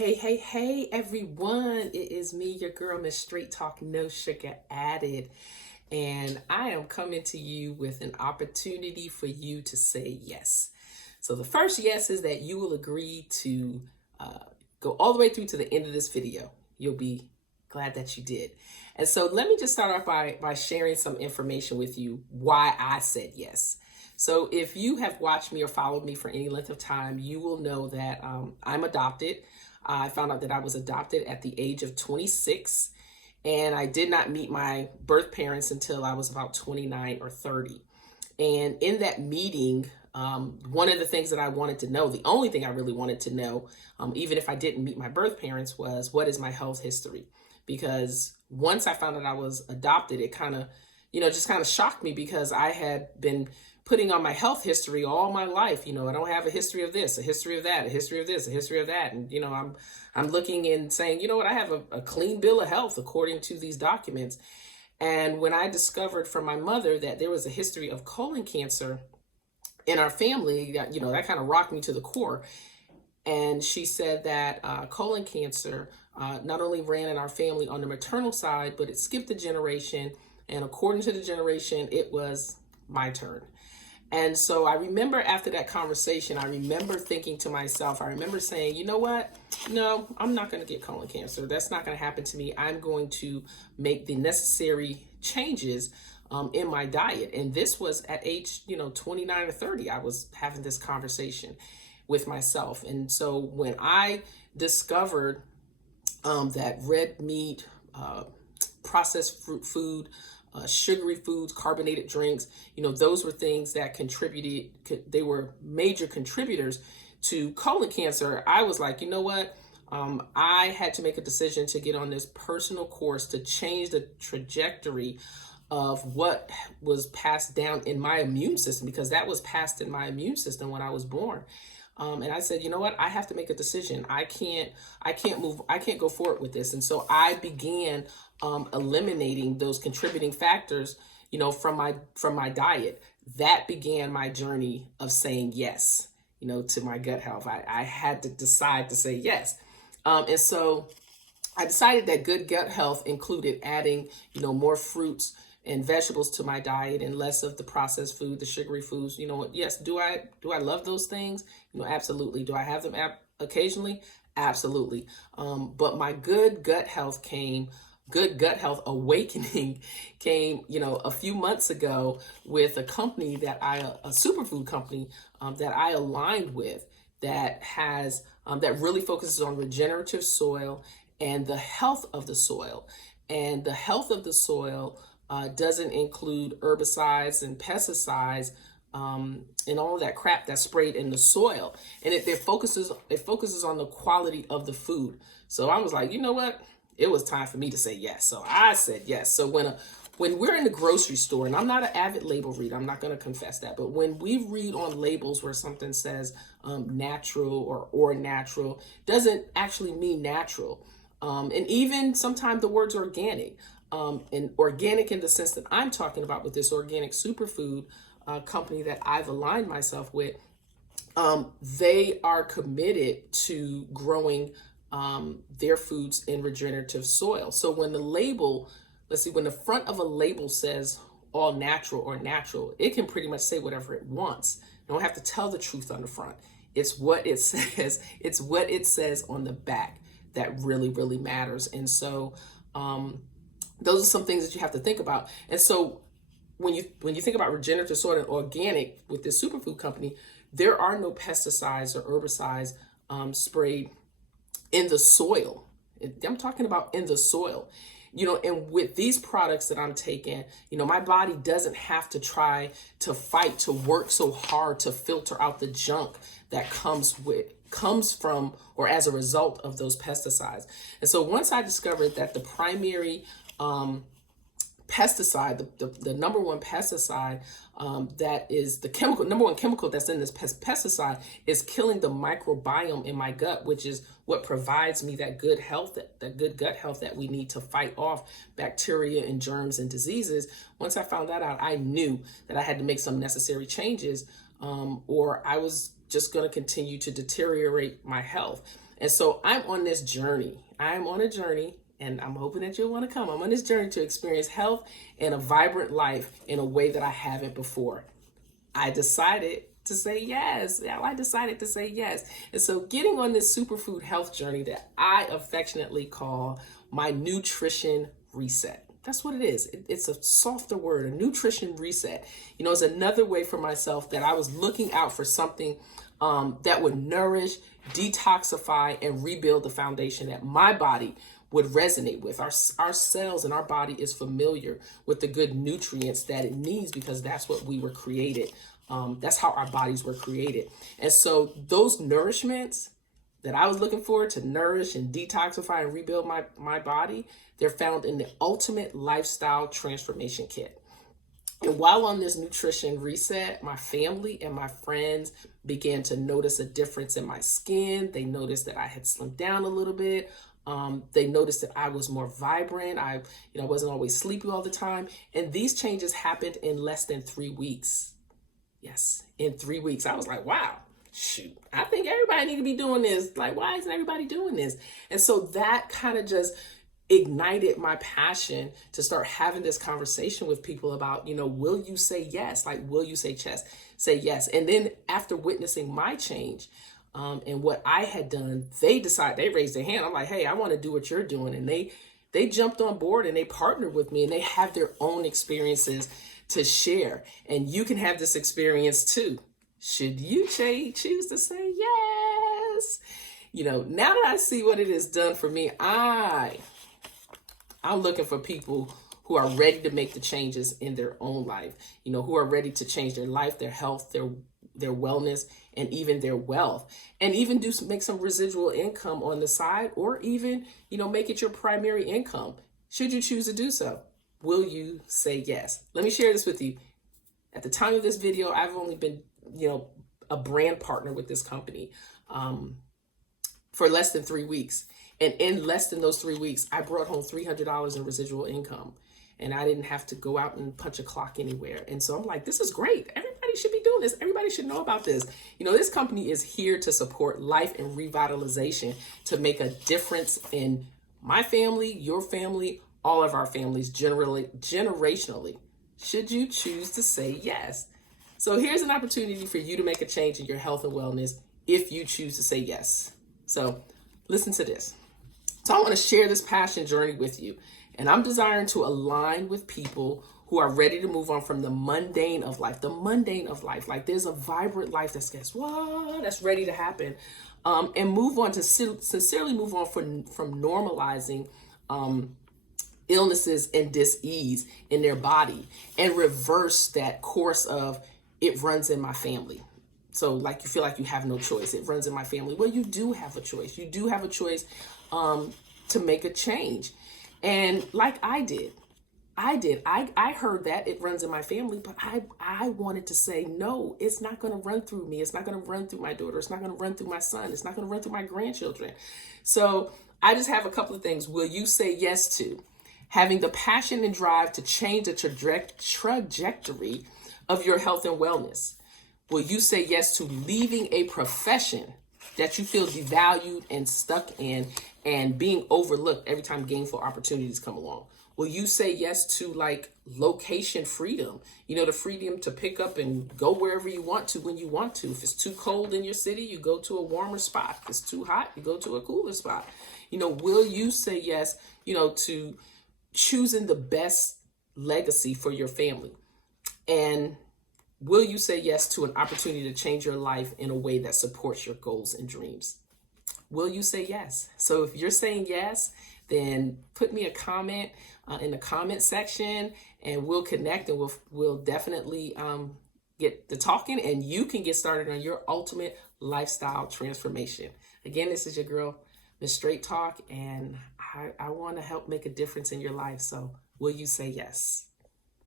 Hey, everyone. It is me, your girl, Miss Straight Talk, No Sugar Added. And I am coming to you with an opportunity for you to say yes. So the first yes is that you will agree to go all the way through to the end of this video. You'll be glad that you did. And so let me just start off by sharing some information with you why I said yes. So if you have watched me or followed me for any length of time, you will know that I'm adopted. I found out that I was adopted at the age of 26, and I did not meet my birth parents until I was about 29 or 30. And in that meeting, one of the things that I wanted to know, the only thing I really wanted to know, even if I didn't meet my birth parents, was what is my health history? Because once I found out I was adopted, it kind of, just kind of shocked me because I had been putting on my health history all my life. I don't have a history of this, a history of that, a history of this, a history of that. And, I'm looking and saying, I have a clean bill of health according to these documents. And when I discovered from my mother that there was a history of colon cancer in our family, that kind of rocked me to the core. And she said that colon cancer not only ran in our family on the maternal side, but it skipped a generation. And according to the generation, it was my turn. And so I remember after that conversation, I remember thinking to myself, I remember saying, you know what? No, I'm not going to get colon cancer. That's not going to happen to me. I'm going to make the necessary changes in my diet. And this was at age, 29 or 30. I was having this conversation with myself. And so when I discovered that red meat, processed food, sugary foods, carbonated drinks, those were things that contributed, they were major contributors to colon cancer. I was like, you know what? I had to make a decision to get on this personal course to change the trajectory of what was passed down in my immune system, because that was passed in my immune system when I was born. And I said, you know what? I have to make a decision. I can't go forward with this. And so I began eliminating those contributing factors, from my diet. That began my journey of saying yes, to my gut health. I had to decide to say yes. And so I decided that good gut health included adding, more fruits and vegetables to my diet and less of the processed food, the sugary foods. Yes, do I love those things? Absolutely. Do I have them occasionally? Absolutely. But my good gut health awakening came, a few months ago with a company a superfood company that I aligned with that has, that really focuses on regenerative soil and the health of the soil. And the health of the soil doesn't include herbicides and pesticides and all of that crap that's sprayed in the soil. And it focuses on the quality of the food. So I was like, you know what? It was time for me to say yes. So I said yes. So when we're in the grocery store, and I'm not an avid label reader, I'm not going to confess that, but when we read on labels where something says natural or natural, doesn't actually mean natural. And even sometimes the words organic. And organic in the sense that I'm talking about with this organic superfood company that I've aligned myself with, they are committed to growing their foods in regenerative soil. So when when the front of a label says all natural or natural, it can pretty much say whatever it wants. You don't have to tell the truth on the front. It's what it says. It's what it says on the back that really, really matters. And so, those are some things that you have to think about. And so when you think about regenerative soil and organic with this superfood company, there are no pesticides or herbicides sprayed in the soil. I'm talking about in the soil. And with these products that I'm taking, my body doesn't have to try to fight, to work so hard to filter out the junk that comes from or as a result of those pesticides. And so once I discovered that the primary pesticide, the number one pesticide that is the number one chemical that's in this pesticide is killing the microbiome in my gut, which is what provides me that good health, that good gut health that we need to fight off bacteria and germs and diseases. Once I found that out, I knew that I had to make some necessary changes or I was just going to continue to deteriorate my health. And so I'm on this journey. I'm on a journey, and I'm hoping that you'll want to come. I'm on this journey to experience health and a vibrant life in a way that I haven't before. I decided to say yes. Yeah, I decided to say yes. And so getting on this superfood health journey that I affectionately call my nutrition reset. That's what it is. It's a softer word, a nutrition reset. You know, it's another way for myself that I was looking out for something that would nourish, detoxify, and rebuild the foundation that my body would resonate with. Our cells and our body is familiar with the good nutrients that it needs because that's what we were created. That's how our bodies were created. And so those nourishments that I was looking for to nourish and detoxify and rebuild my body, they're found in the Ultimate Lifestyle Transformation Kit. And while on this nutrition reset, my family and my friends began to notice a difference in my skin. They noticed that I had slimmed down a little bit. They noticed that I was more vibrant. I wasn't always sleepy all the time. And these changes happened in less than 3 weeks. Yes, in 3 weeks. I was like, wow, shoot, I think everybody need to be doing this. Like, why isn't everybody doing this? And so that kind of just ignited my passion to start having this conversation with people about, will you say yes? Like, will you say yes? And then after witnessing my change and what I had done, they raised their hand. I'm like, hey, I want to do what you're doing. And they jumped on board and they partnered with me and they have their own experiences to share. And you can have this experience too. Should you choose to say yes? Now that I see what it has done for me, I'm looking for people who are ready to make the changes in their own life, who are ready to change their life, their health, their wellness, and even their wealth, and even make some residual income on the side, or even, make it your primary income. Should you choose to do so? Will you say yes? Let me share this with you. At the time of this video, I've only been, a brand partner with this company for less than 3 weeks. And in less than those 3 weeks, I brought home $300 in residual income. And I didn't have to go out and punch a clock anywhere. And so I'm like, this is great. Everybody should be doing this. Everybody should know about this. This company is here to support life and revitalization, to make a difference in my family, your family, all of our families, generationally. Should you choose to say yes? So here's an opportunity for you to make a change in your health and wellness if you choose to say yes. So listen to this. So I want to share this passion journey with you. And I'm desiring to align with people who are ready to move on from the mundane of life. Like there's a vibrant life that's ready to happen. And move on to sincerely move on from normalizing illnesses and dis-ease in their body and reverse that course of it runs in my family. So like you feel like you have no choice. It runs in my family. Well, you do have a choice. You do have a choice to make a change. And like I heard that it runs in my family, but I wanted to say, no, it's not going to run through me. It's not going to run through my daughter. It's not going to run through my son. It's not going to run through my grandchildren. So I just have a couple of things. Will you say yes to having the passion and drive to change the trajectory of your health and wellness? Will you say yes to leaving a profession that you feel devalued and stuck in and being overlooked every time gainful opportunities come along? Will you say yes to like location freedom? The freedom to pick up and go wherever you want to when you want to. If it's too cold in your city, you go to a warmer spot. If it's too hot, you go to a cooler spot. Will you say yes, to choosing the best legacy for your family? And will you say yes to an opportunity to change your life in a way that supports your goals and dreams? Will you say yes? So if you're saying yes, then put me a comment in the comment section and we'll connect, and we'll definitely get to talking, and you can get started on your ultimate lifestyle transformation. Again, this is your girl, Miss Straight Talk, and I want to help make a difference in your life. So will you say yes?